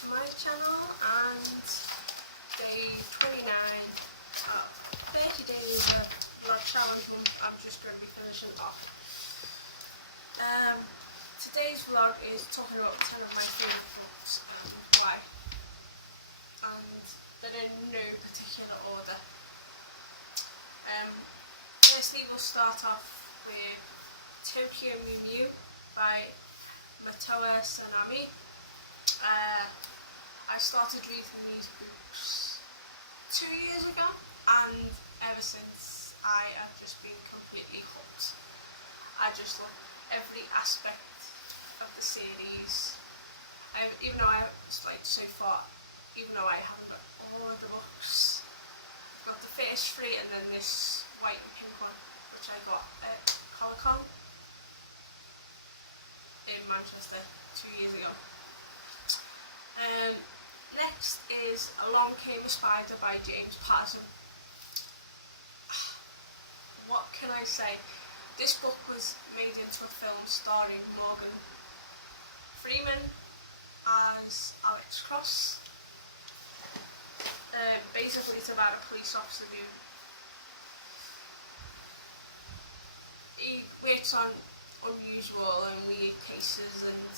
to my channel, and day 29 of 30 days of vlog challenge month. I'm just going to be finishing off. Today's vlog is talking about 10 of my favourite books and why, and they're in no particular order. Firstly, we'll start off with Tokyo Mew Mew by Motoo Sanami. I started reading these books 2 years ago, and ever since I have just been completely hooked. I just love every aspect of the series. Even though I so far, even though I haven't got all of the books, I've got the first 3 and then this white and pink one, which I got at Comic-Con in Manchester 2 years ago. Next is Along Came a Spider by James Patterson. What can I say? This book was made into a film starring Morgan Freeman as Alex Cross. Basically it's about a police officer who works on unusual and weird cases, and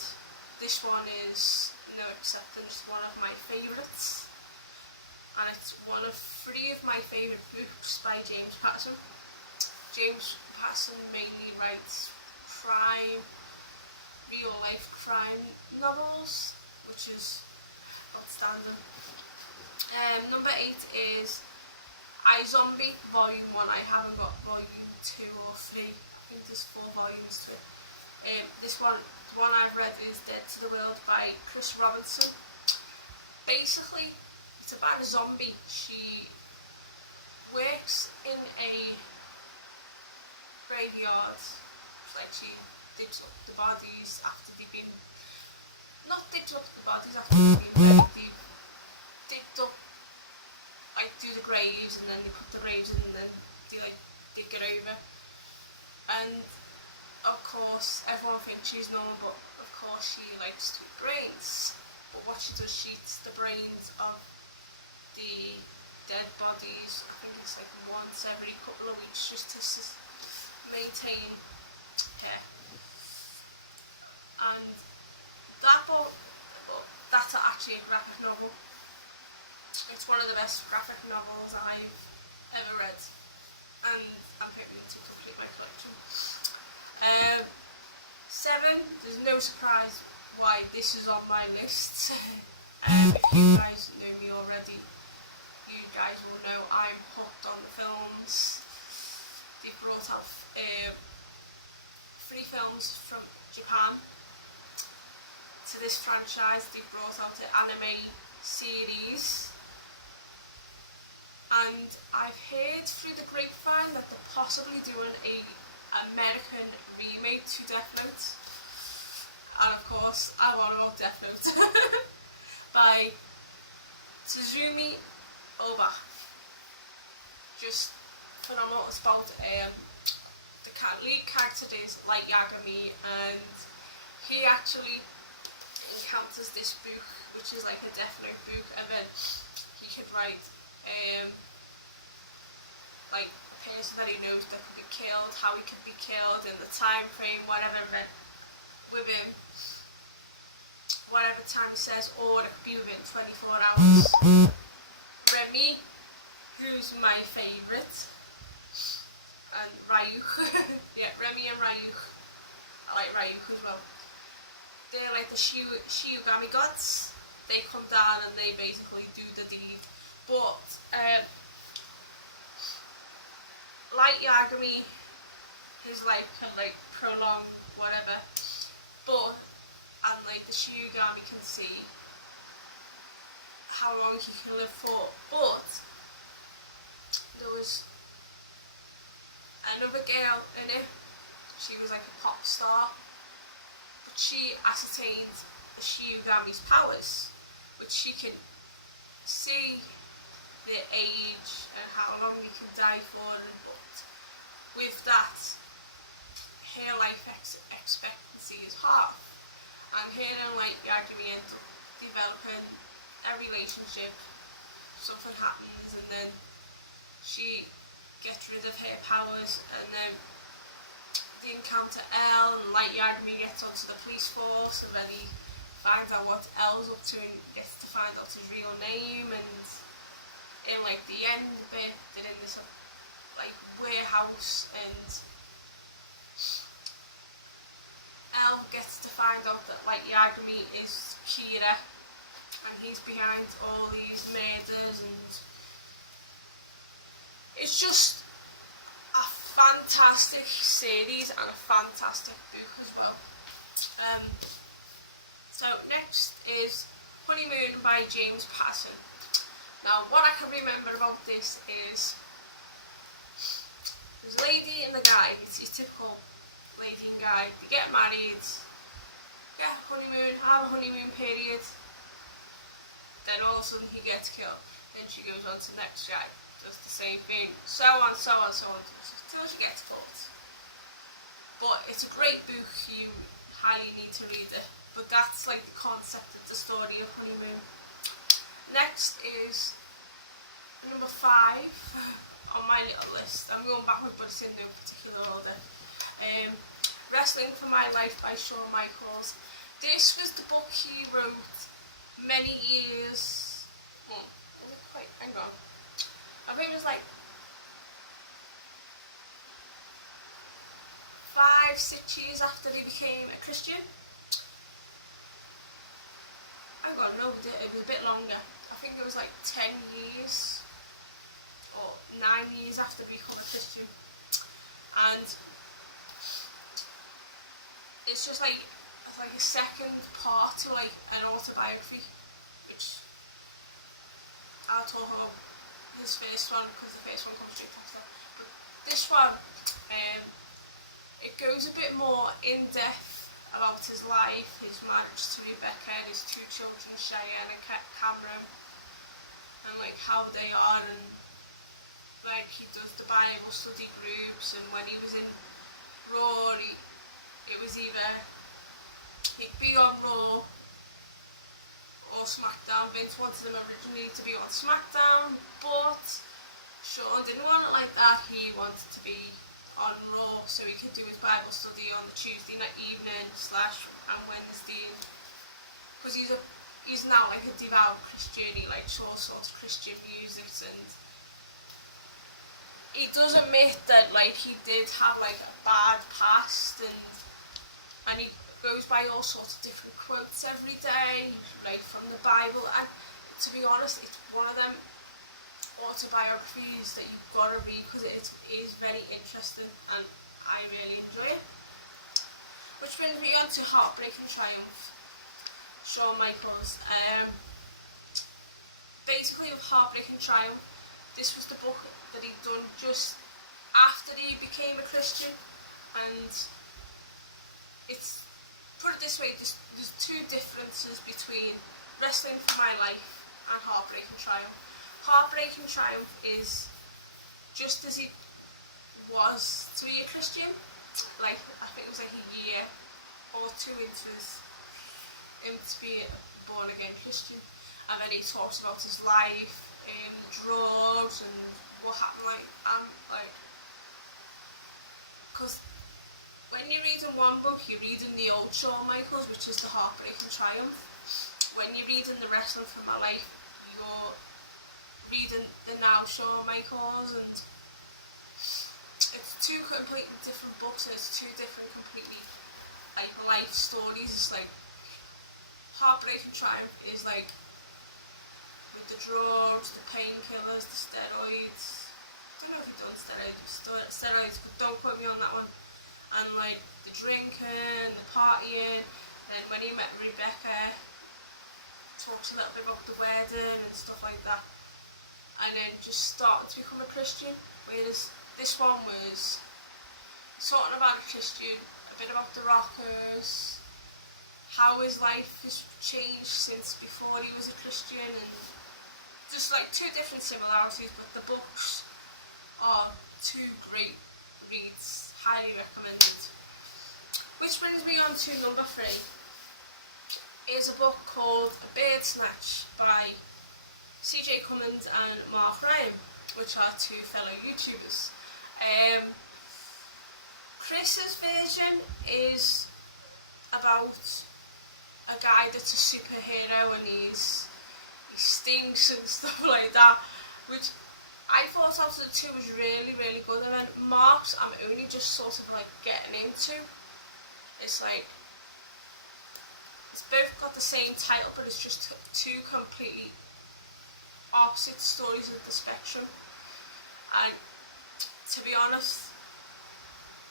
this one is no exception. It's one of my favourites, and it's one of 3 of my favourite books by James Patterson. James Patterson mainly writes crime, real life crime novels, which is outstanding. Number 8 is iZombie Volume 1. I haven't got Volume 2 or 3. I think there's 4 volumes to it. This one, the one I've read, is Dead to the World by Chris Robinson. Basically, it's about a zombie. She works in a graveyard. She digs up the bodies after they've been... Not digs up the bodies after they've been buried. They've digged up, do the graves, and then they put the graves in, and then they dig it over. And of course, everyone thinks she's normal, but of course she likes to eat brains. But what she does, she eats the brains of the dead bodies. I think it's once every couple of weeks, just to maintain care. And that book, that's actually a graphic novel. It's one of the best graphic novels I've ever read, and I'm hoping to complete my collection. 7, there's no surprise why this is on my list. If you guys know me already, you guys will know I'm hooked on the films. They've brought out 3 films from Japan to this franchise. They've brought out an anime series, and I've heard through the grapevine that they're possibly doing a American remake to Death Note, and of course I want to know Death Note by Tsuzumi Oba. Just phenomenal. It's about the lead character is Light Yagami, and he actually encounters this book, which is like a Death Note book, and then he could write the person that he knows that could be killed, how he could be killed, and the time frame, whatever, within whatever time he says, or it could be within 24 hours. Remy, who's my favourite, and Ryuk. Yeah, Remy and Ryuk. I like Ryuk as well. They're like the Shiogami gods. They come down and they basically do the deed. But Light Yagami, his life can prolong whatever, but the Shiogami can see how long he can live for. But there was another girl in it. She was like a pop star, but she ascertained the Shiogami's powers, which she can see the age and how long you can die for, but with that, her life expectancy is half, and her and Light Yagami end up developing a relationship. Something happens and then she gets rid of her powers, and then they encounter Elle, and Light Yagami gets onto the police force, and then he finds out what Elle's up to and gets to find out his real name. And in like the end bit, they're in this like warehouse, and Elle gets to find out that Light Yagami is Kira, and he's behind all these murders. And it's just a fantastic series and a fantastic book as well. So next is Honeymoon by James Patterson. Now what I can remember about this is there's a lady and a guy. It's your typical lady and guy. They get married, get a honeymoon, have a honeymoon period, then all of a sudden he gets killed. Then she goes on to the next guy, does the same thing, so on, so on, so on, until she gets hooked. But it's a great book, you highly need to read it. But that's like the concept of the story of Honeymoon. Next is number 5 on my little list. I'm going backward, but it's in no particular order. Wrestling for My Life by Shawn Michaels. This was the book he wrote many years. Was it quite? Hang on. I think it was like 5-6 years after he became a Christian. Hang on, no, it was a bit longer. I think it was like 10 years or 9 years after becoming a Christian. And it's just like a second part to like an autobiography, which I'll talk about his first one because the first one comes straight after. But this one, it goes a bit more in depth about his life, his marriage to Rebecca, and his 2 children, Cheyenne and Cameron, and like how they are, and like he does the Bible study groups. And when he was in Raw, it was either he'd be on Raw or SmackDown. Vince wanted him originally to be on SmackDown, but Shawn didn't want it like that. He wanted to be on Raw so he could do his Bible study on the Tuesday night evening / and Wednesday, because he's now like a devout Christian. He likes all sorts of Christian music, and he does admit that like he did have like a bad past, and he goes by all sorts of different quotes every day, like from the Bible. And to be honest, it's one of them autobiographies that you've got to read because it is very interesting and I really enjoy it. Which brings me on to Heartbreak and Triumph, Shawn Michaels. Basically with Heartbreak and Triumph, this was the book that he'd done just after he became a Christian, and it's, put it this way, there's 2 differences between Wrestling for My Life and Heartbreak and Triumph. Heartbreak and Triumph is just as he was to be a Christian, like I think it was like a year or 2 into him to be a born again Christian, and then he talks about his life in drugs and what happened, because when you're reading one book, you're reading the old Shawn Michaels, which is the Heartbreak and Triumph. When you're reading the Wrestling for My Life, you're reading the now Shawn Michaels, and it's 2 completely different books, and it's 2 different completely like life stories. It's like Heartbreak and Triumph is like with the drugs, the painkillers, the steroids. I don't know if he's done steroids, but don't quote me on that one. And like the drinking, the partying, and when he met Rebecca, talks a little bit about the wedding and stuff like that. And then just starting to become a Christian, whereas this one was talking about a Christian, a bit about the Rockers, how his life has changed since before he was a Christian, and just like 2 different similarities, but the books are 2 great reads, highly recommended. Which brings me on to number 3, is a book called Bird Snatch by CJ Cummins and Mark Ryan, which are two fellow YouTubers. Chris's version is about a guy that's a superhero and he stinks and stuff like that, which I thought out of the two was really, really good. And then Mark's, I'm only just sort of like getting into. It's like, it's both got the same title, but it's just two completely opposite stories of the spectrum. And to be honest,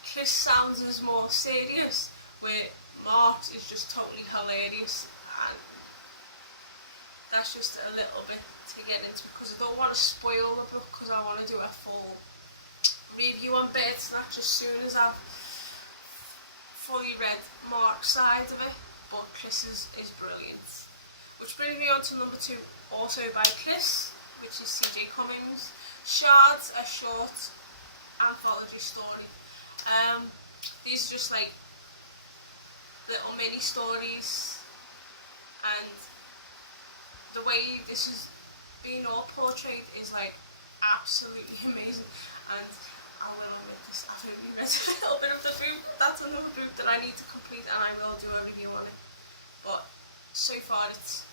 Chris sounds is more serious, where Mark's is just totally hilarious, and that's just a little bit to get into because I don't want to spoil the book because I want to do a full review on Bird Snatch as soon as I've fully read Mark's side of it, but Chris's is brilliant. Which brings me on to number 2, also by Chris, which is CJ Cummins. Shards, a short anthology story. These are just like little mini stories, and the way this is being all portrayed is like absolutely amazing. And I will admit this, I've only read a little bit of the book. That's another book that I need to complete, and I will do a review on it. But so far, it's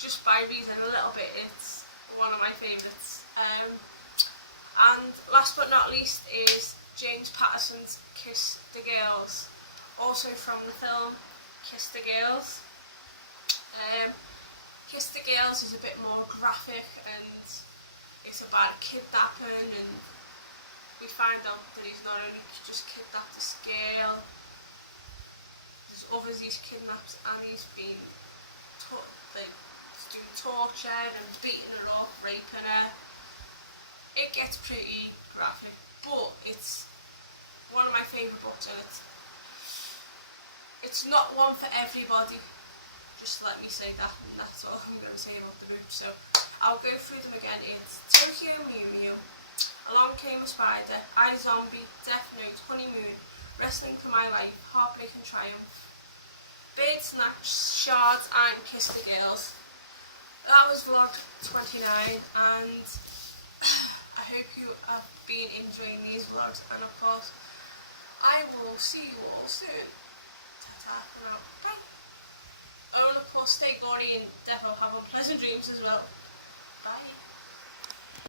just by reading a little bit, it's one of my favourites. And last but not least is James Patterson's Kiss the Girls, also from the film Kiss the Girls. Kiss the Girls is a bit more graphic, and it's about a kidnapping, and we find out that he's not only just kidnapped this girl, there's others he's kidnapped, and he's been doing torture and beating her up, raping her. It gets pretty graphic, but it's one of my favourite books, and it's not one for everybody. Just let me say that, and that's all I'm going to say about the book. So I'll go through them again. It's Tokyo Mew Mew, Along Came a Spider, iZombie, Death Note, Honeymoon, Wrestling for My Life, Heartbreak and Triumph, Bird Snatch, Shards, and Kiss the Girls. That was vlog 29, and I hope you have been enjoying these vlogs, and of course I will see you all soon. Ta-ta for now. Bye. Oh, and of course, stay glory and devil have unpleasant dreams as well. Bye.